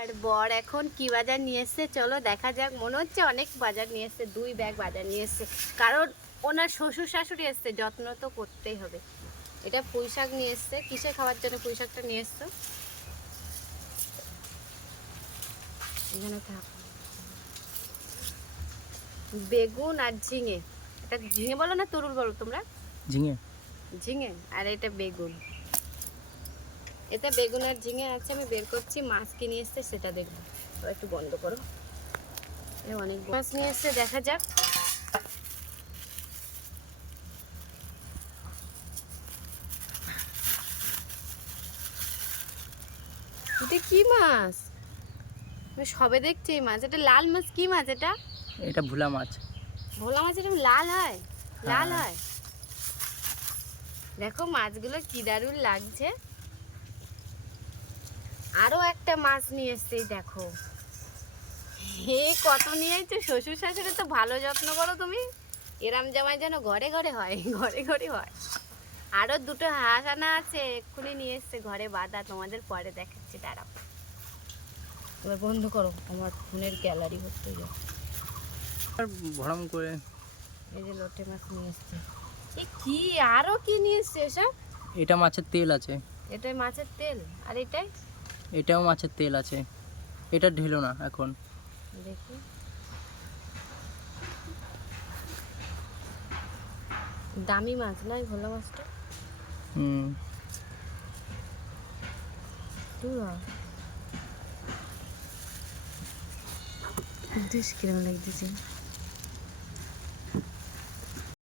আর বর এখন কি বাজার নিয়ে এসছে চলো দেখা যাক। মনে হচ্ছে অনেক বাজার নিয়ে এসছে, 2 ব্যাগ বাজার নিয়ে এসছে, কারণ ওনার শ্বশুর শাশুড়ি এসছে, যত্ন তো করতেই হবে। এটা পুঁই শাক নিয়ে এসছে, কিসে খাওয়ার জন্য পুঁই শাকটা নিয়ে এসছো? এখানে থাক। বেগুন আর ঝিঙে, এটা ঝিঙে বলো না তরুল বলো তোমরা? ঝিঙে। ঝিঙে আর এটা বেগুন। এটা বেগুন আর ঝিঙে আছে, আমি বের করছি। মাছ কিনে এসছে সেটা দেখবো, একটু বন্ধ করো। অনেক মাছ নিয়ে এসছে, দেখা যাক। এটা কি মাছ? আমি সবে দেখছি এই মাছ। এটা লাল মাছ, কি মাছ এটা? এটা ভোলা মাছ। ভোলা মাছ এরকম লাল হয়? লাল হ্যাঁ। হয়? দেখো মাছগুলো কি দারুণ লাগছে। আরো একটা মাছ নিয়ে এসছে, দেখো। হে কত নিয়ে আইছো, শ্বশুর শাশুড়ি তো ভালো যত্ন করো তুমি। এরাম জামাই যেন ঘরে ঘরে হয়, ঘরে ঘরে হয়। আরো 2টো হাঁস আনা আছে, এক্ষুনি নিয়ে এসছে ঘরে বাঁধা, তোমাদের পরে দেখাচ্ছি, দাঁড়াও। এবার বন্ধ করো, আমার ফোনের গ্যালারি হতে যাও। আর ভরম করে। এই যে লোটে মাছ নিয়ে এসছে। এ কি আরো কি নিয়ে এসছে এসব? এটা মাছের তেল আছে। এটাই মাছের তেল, আর এটাই? এটাও মাছের তেল আছে। এটা ঢেলো না এখন। দেখি। দামি মাছ না এই ভোলা মাছটা? হুম। কিরম লাগতেছে।